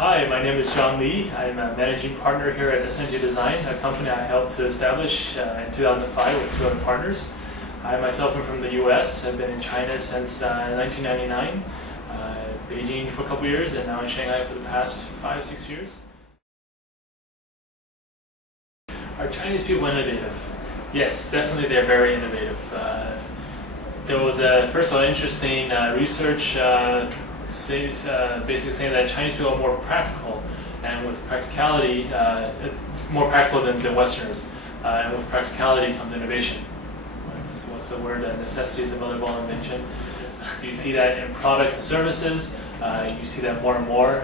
Hi, my name is John Lee. I'm a managing partner here at SNG Design, a company I helped to establish in 2005 with two other partners. I myself am from the US. I've been in China since 1999, Beijing for a couple years, and now in Shanghai for the past 5-6 years. Are Chinese people innovative? Yes, definitely they're very innovative. There was first of all interesting research basically saying that Chinese people are more practical, and with practicality, more practical than Westerners, and with practicality comes innovation. So what's the word? Necessity is the mother of all invention. You see that in products and services. You see that more and more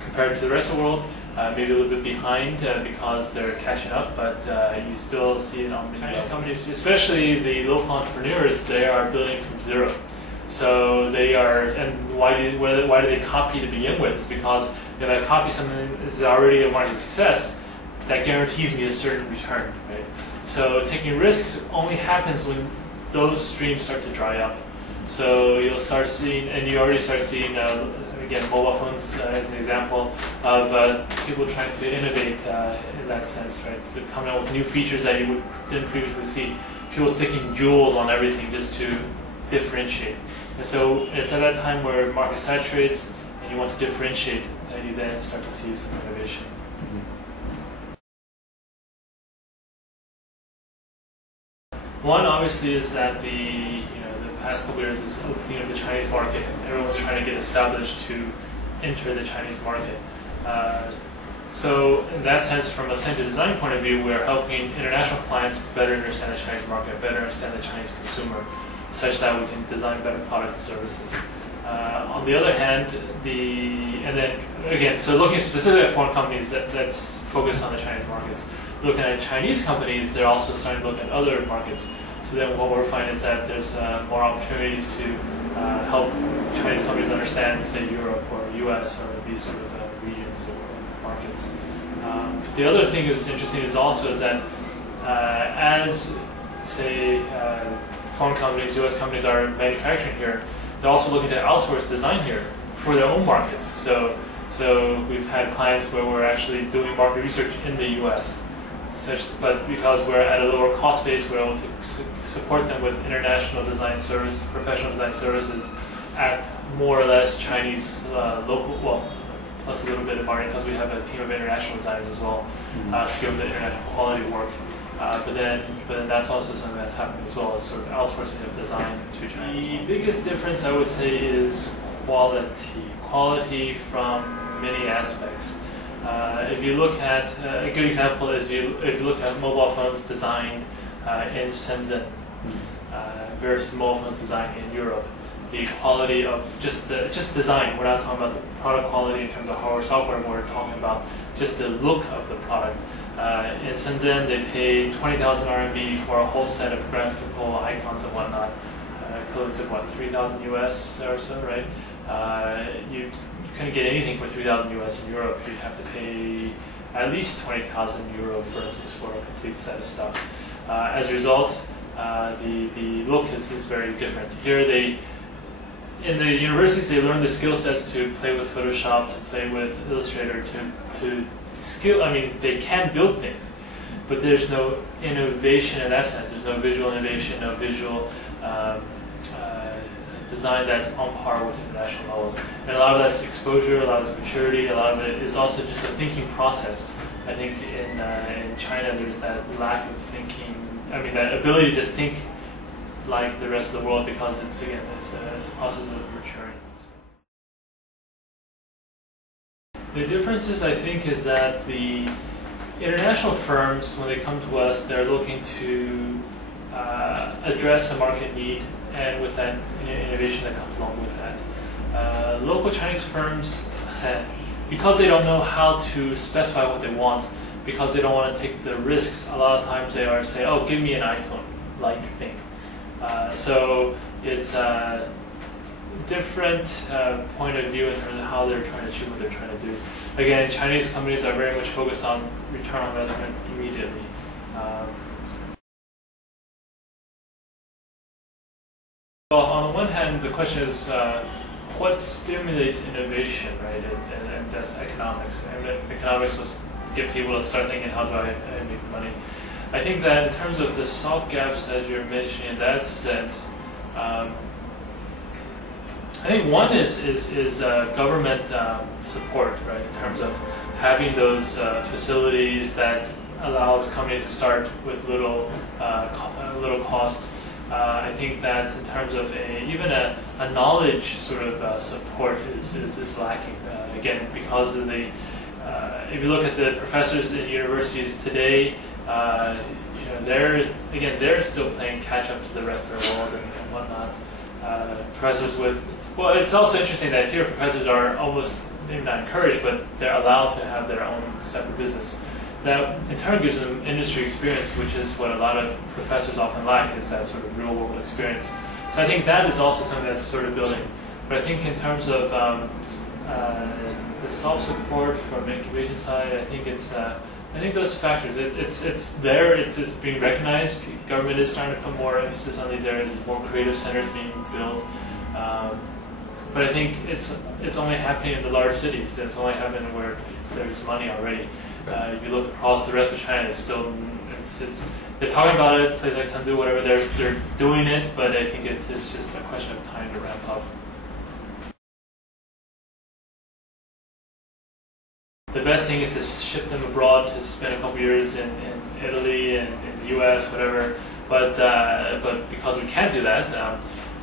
compared to the rest of the world. Maybe a little bit behind because they're catching up, but you still see it on the Chinese companies, especially the local entrepreneurs. They are building from zero. So they are, and why do they copy to begin with? Is because if I copy something that is already a market success, that guarantees me a certain return, right? So taking risks only happens when those streams start to dry up. So you'll start seeing, and you already start seeing, again, mobile phones as an example of people trying to innovate in that sense, right? So coming out with new features that you didn't previously see. People sticking jewels on everything just to differentiate. And so it's at that time where market saturates and you want to differentiate that you then start to see some innovation. One obviously is that the past couple years is opening of the Chinese market. Everyone's trying to get established to enter the Chinese market. So in that sense, from a SNG Design point of view, we're helping international clients better understand the Chinese market, better understand the Chinese consumer, such that we can design better products and services. On the other hand, so looking specifically at foreign companies that's focused on the Chinese markets. Looking at Chinese companies, they're also starting to look at other markets. So then what we're finding is that there's more opportunities to help Chinese companies understand, say, Europe or US or these sort of regions or markets. The other thing that's interesting is that as, say, foreign companies, US companies are manufacturing here, they're also looking to outsource design here for their own markets. So we've had clients where we're actually doing market research in the US. But because we're at a lower cost base, we're able to support them with international design service, professional design services at more or less Chinese local, well, plus a little bit of marketing because we have a team of international designers as well to give them the international quality work. But then that's also something that's happening as well, is sort of outsourcing of design to China. The biggest difference I would say is quality. Quality from many aspects. If you look at, a good example is if you look at mobile phones designed in Shenzhen versus mobile phones designed in Europe, the quality of just design, we're not talking about the product quality in terms of hardware, software, we're talking about just the look of the product. In Shenzhen, they pay 20,000 RMB for a whole set of graphical icons and whatnot, equivalent to what, 3,000 US or so, right? You couldn't get anything for 3,000 US in Europe. You'd have to pay at least 20,000 euro, for instance, for a complete set of stuff. As a result, the look is very different. Here, in the universities, they learn the skill sets to play with Photoshop, to play with Illustrator, they can build things, but there's no innovation in that sense. There's no visual innovation, no visual design that's on par with international levels. And a lot of that's exposure, a lot of it's maturity, a lot of it is also just a thinking process. I think in China there's that lack of thinking, that ability to think like the rest of the world because it's a process of maturing. The differences, I think, is that the international firms, when they come to us, they're looking to address a market need, and with that innovation that comes along with that. Local Chinese firms, because they don't know how to specify what they want, because they don't want to take the risks, a lot of times they are say, oh, give me an iPhone-like thing. So it's a different point of view in terms of how they're trying to achieve what they're trying to do. Again, Chinese companies are very much focused on return on investment immediately. Well, on the one hand, the question is, what stimulates innovation, right? And that's economics. And economics was get people to start thinking, how do I make money? I think that in terms of the soft gaps that you're mentioning, in that sense, I think one is government support, right? In terms of having those facilities that allows companies to start with little cost. I think that in terms of even a knowledge sort of support is lacking. Again, because of the if you look at the professors in universities today, they're still playing catch up to the rest of the world and whatnot. Professors it's also interesting that here professors are almost maybe not encouraged, but they're allowed to have their own separate business. That in turn gives them industry experience, which is what a lot of professors often lack, is that sort of real world experience. So I think that is also something that's sort of building. But I think in terms of the self-support from the incubation side, I think those factors, it's there, it's being recognized. Government is starting to put more emphasis on these areas, there's more creative centers being built. But I think it's only happening in the large cities. It's only happening where there's money already. If you look across the rest of China, it's still they're talking about it. Places like Chengdu, whatever, they're doing it. But I think it's just a question of time to ramp up. The best thing is to ship them abroad, to spend a couple years in Italy and in the U.S., whatever. But because we can't do that,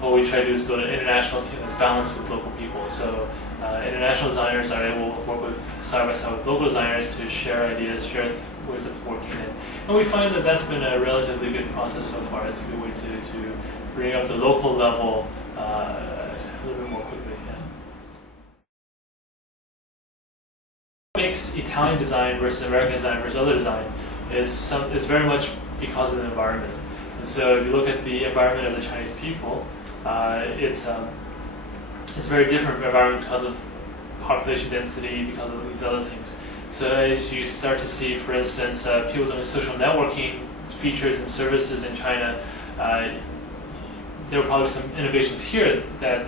what we try to do is build an international team that's balanced with local people. So international designers are able to work with side by side with local designers to share ideas, share ways of working, and we find that that's been a relatively good process so far. It's a good way to bring up the local level a little bit more quickly. What makes Italian design versus American design versus other design is very much because of the environment. And so if you look at the environment of the Chinese people, it's a very different environment because of population density, because of these other things. So as you start to see, for instance, people doing social networking features and services in China, there will probably be some innovations here that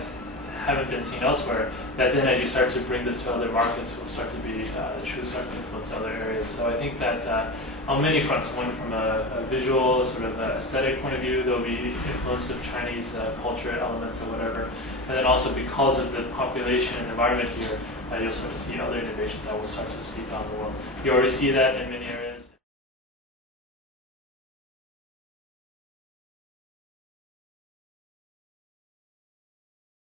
haven't been seen elsewhere, that then as you start to bring this to other markets will start to be truly start to influence other areas. So I think that on many fronts, one from a visual sort of aesthetic point of view, there will be influence of Chinese culture elements or whatever, and then also because of the population and environment here, you'll start to see other innovations that will start to seep out in the world. You already see that in many areas.